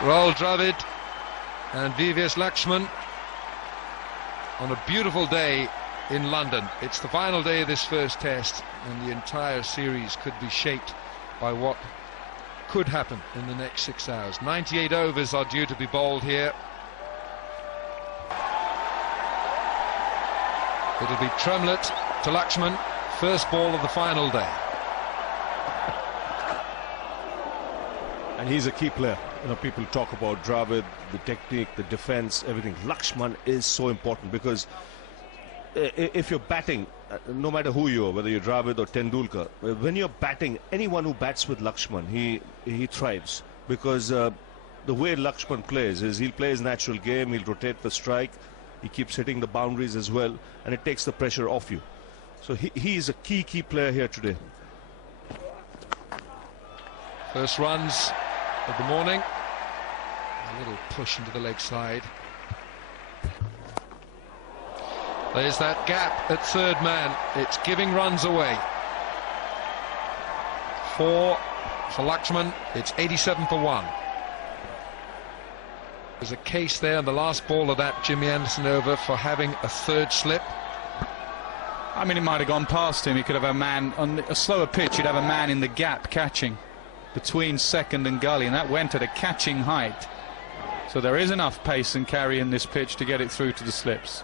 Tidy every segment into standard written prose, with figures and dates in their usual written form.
Rahul Dravid and VVS Lakshman on a beautiful day in London. It's the final day of this first test, and the entire series could be shaped by what could happen in the next 6 hours. 98 overs are due to be bowled here. It'll be Tremlett to Lakshman, first ball of the final day. And he's a key player. You know, people talk about Dravid, the technique, the defense, everything. Lakshman is so important because if you're batting, no matter who you are, whether you're Dravid or Tendulkar, when you're batting, anyone who bats with Lakshman, he thrives, because the way Lakshman plays is he'll play his natural game, he'll rotate the strike, he keeps hitting the boundaries as well, and it takes the pressure off you. So he is a key player here today. First runs of the morning. A little push into the leg side. There's that gap at third man. It's giving runs away. 4 for Lakshman. It's 87 for 1. There's a case there in the last ball of that Jimmy Anderson over for having a third slip. I mean, it might have gone past him. He could have a man on a slower pitch. He'd have a man in the gap catching between second and gully, and that went at a catching height. So there is enough pace and carry in this pitch to get it through to the slips.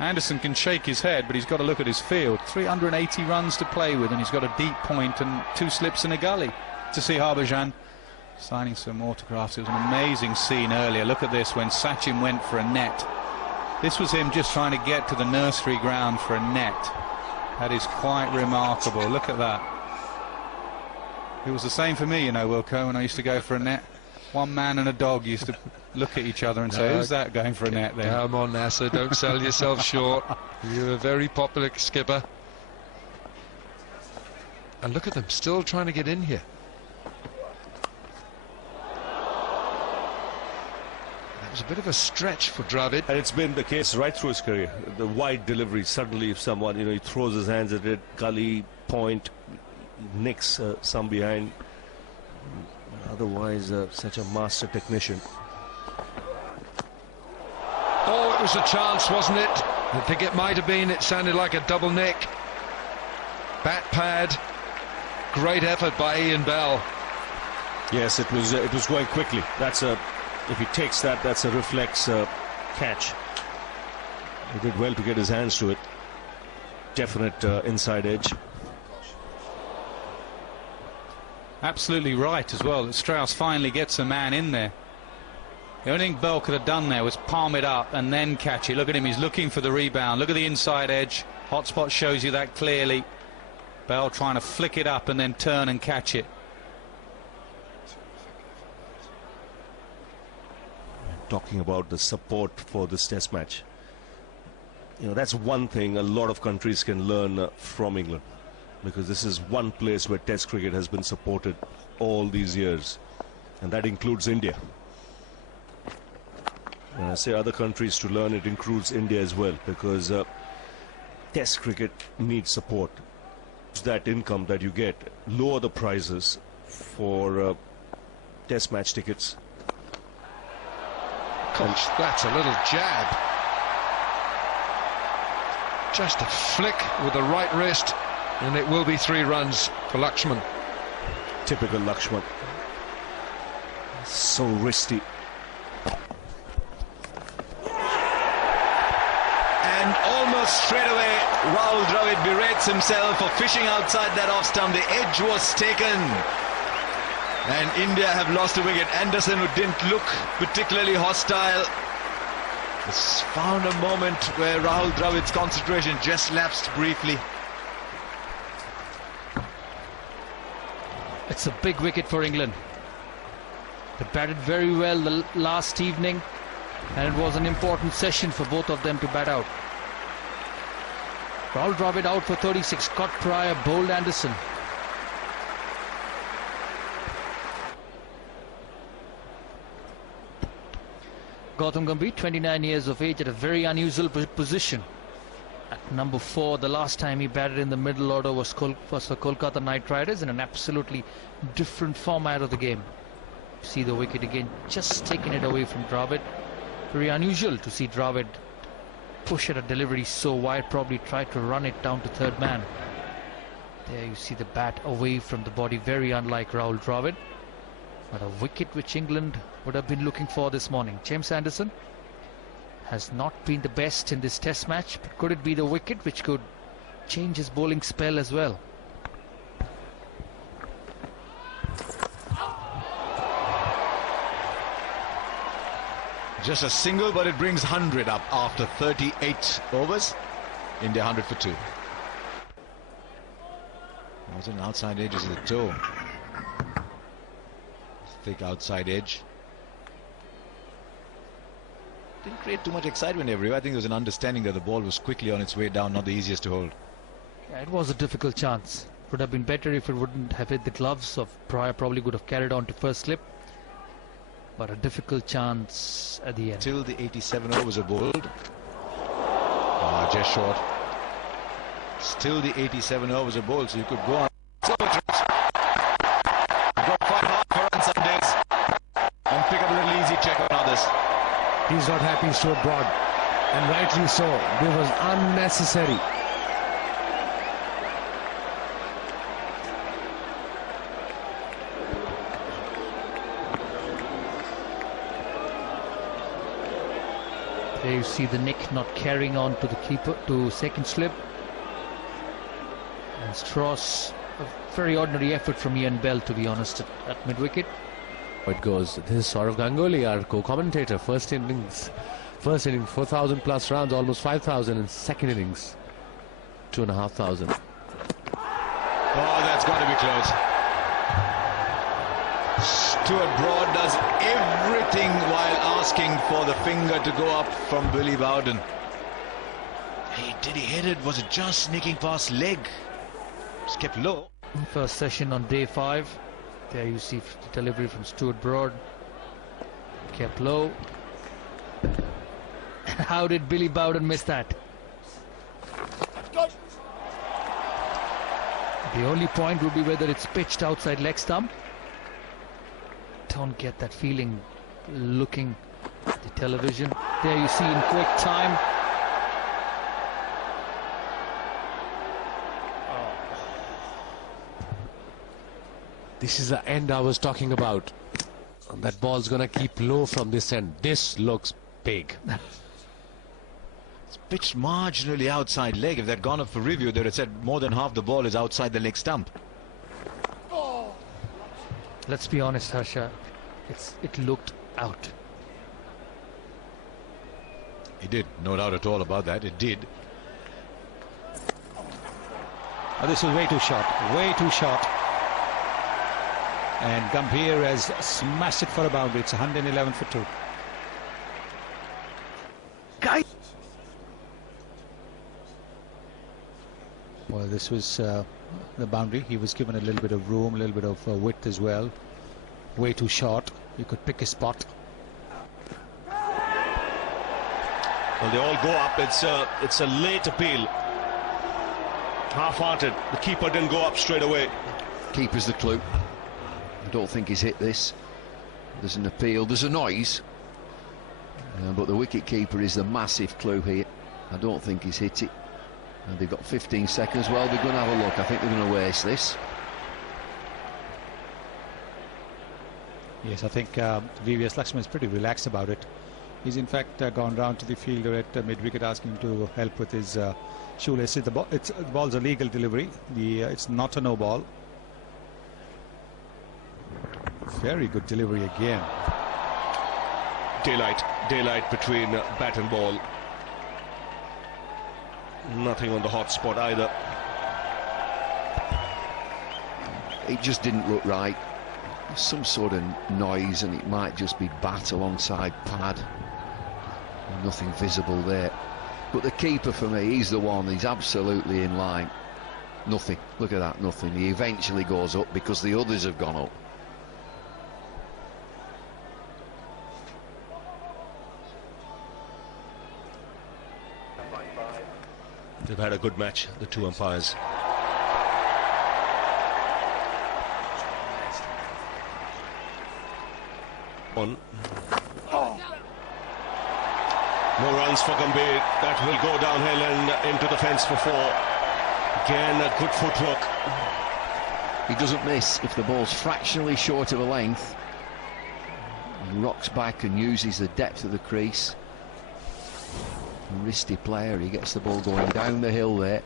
Anderson can shake his head, but he's got to look at his field. 380 runs to play with, and he's got a deep point and 2 slips in a gully. To see Harbhajan signing some autographs. It was an amazing scene earlier. Look at this, when Sachin went for a net. This was him just trying to get to the nursery ground for a net. That is quite remarkable. Look at that. It was the same for me, you know, Wilco, when I used to go for a net. One man and a dog used to look at each other and say, who's that going for a net there? Come on, Nasser, don't sell yourself short. You're a very popular skipper. And look at them, still trying to get in here. That was a bit of a stretch for Dravid. And it's been the case right through his career. The wide delivery, suddenly if someone, you know, he throws his hands at it, gully, point, nicks some behind. Otherwise, such a master technician. Oh, it was a chance, wasn't it? I think it might have been. It sounded like a double nick. Bat pad. Great effort by Ian Bell. Yes, it was going quickly. That's a, if he takes that, that's a reflex catch. He did well to get his hands to it. Definite inside edge. Absolutely right as well, that Strauss finally gets a man in there. The only thing Bell could have done there was palm it up and then catch it. Look at him, he's looking for the rebound. Look at the inside edge. Hotspot shows you that clearly. Bell trying to flick it up and then turn and catch it. Talking about the support for this test match. You know, that's one thing a lot of countries can learn from England, because this is one place where test cricket has been supported all these years, and that includes India. When I say other countries to learn, it includes India as well, because test cricket needs support. That income that you get, lower the prices for test match tickets. Gosh, that's a little jab. Just a flick with the right wrist, and it will be 3 runs for Lakshman. Typical Lakshman. So wristy. And almost straight away, Rahul Dravid berates himself for fishing outside that off stump. The edge was taken. And India have lost a wicket. Anderson, who didn't look particularly hostile, has found a moment where Rahul Dravid's concentration just lapsed briefly. It's a big wicket for England. They batted very well the last evening, and it was an important session for both of them to bat out. Rahul Dravid out for 36. Scott Pryor bowled Anderson. Gautam Gambhir, 29 years of age, at a very unusual position. At number 4, the last time he batted in the middle order was the Kolkata Knight Riders, in an absolutely different format of the game. See the wicket again, just taking it away from Dravid. Very unusual to see Dravid push at a delivery so wide, probably try to run it down to third man. There you see the bat away from the body, very unlike Rahul Dravid. But a wicket which England would have been looking for this morning. James Anderson has not been the best in this test match, but could it be the wicket which could change his bowling spell as well? Just a single, but it brings 100 up after 38 overs. India 100 for 2. Was an outside edge of the toe. Thick outside edge. Didn't create too much excitement everywhere. I think there was an understanding that the ball was quickly on its way down, not the easiest to hold. Yeah, it was a difficult chance. Would have been better if it wouldn't have hit the gloves of Pryor. Probably would have carried on to first slip. But a difficult chance at the end. Till the 87 overs are bowled. Just short. Still the 87 overs are bowled, so you could go on. So much. Go quite hard for on some days and pick up a little easy check on others. He's not happy, Stuart Broad, and rightly so. It was unnecessary. There you see the nick not carrying on to the keeper to second slip. And Strauss, a very ordinary effort from Ian Bell, to be honest, at mid-wicket. It goes. This is Saurav Ganguly, our co-commentator. First innings 4,000 plus runs, almost 5,000, and second innings 2,500. Oh, that's got to be close. Stuart Broad does everything while asking for the finger to go up from Billy Bowden. Hey, did he hit it? Was it just sneaking past leg? It's kept low. First session on day 5. There you see the delivery from Stuart Broad. Kept low. How did Billy Bowden miss that? The only point would be whether it's pitched outside leg stump. Don't get that feeling looking at the television. There you see in quick time. This is the end I was talking about. That ball's gonna keep low from this end. This looks big. It's pitched marginally outside leg. If they'd gone up for review, they'd have said more than half the ball is outside the leg stump. Let's be honest, Harsha. It looked out. It did, no doubt at all about that. It did. Oh, this was way too short. Way too short. And Gambhir has smashed it for a boundary. It's 111 for 2. Well, this was the boundary. He was given a little bit of room, a little bit of width as well. Way too short. You could pick a spot. Well, they all go up. It's a late appeal. Half-hearted. The keeper didn't go up straight away. Keeper's the clue. I don't think he's hit this. There's an appeal. There's a noise. But the wicket keeper is the massive clue here. I don't think he's hit it. And they've got 15 seconds. Well, they're going to have a look. I think they're going to waste this. Yes, I think VVS Lakshman is pretty relaxed about it. He's in fact gone round to the fielder at mid-wicket asking him to help with his shoelaces. The ball's a legal delivery. It's not a no ball. Very good delivery again. Daylight between bat and ball. Nothing on the hot spot either. It just didn't look right. There's some sort of noise, and it might just be bat alongside pad. Nothing visible there. But the keeper, for me, he's the one. He's absolutely in line. Nothing. Look at that, nothing. He eventually goes up because the others have gone up. They've had a good match, the two umpires. on. More runs for Gambhir. That will go downhill and into the fence for 4. Again, a good footwork. He doesn't miss if the ball's fractionally short of a length. He rocks back and uses the depth of the crease. A wristy player, he gets the ball going down the hill there.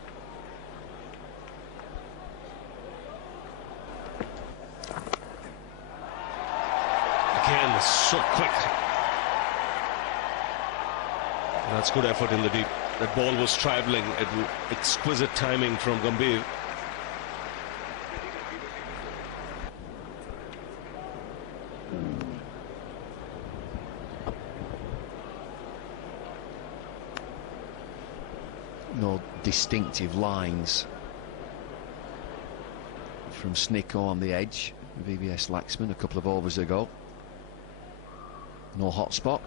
Again, so quick. That's good effort in the deep. That ball was travelling. Exquisite timing from Gambhir. No distinctive lines from Snicko on the edge. VVS Laxman a couple of overs ago. No hot spot.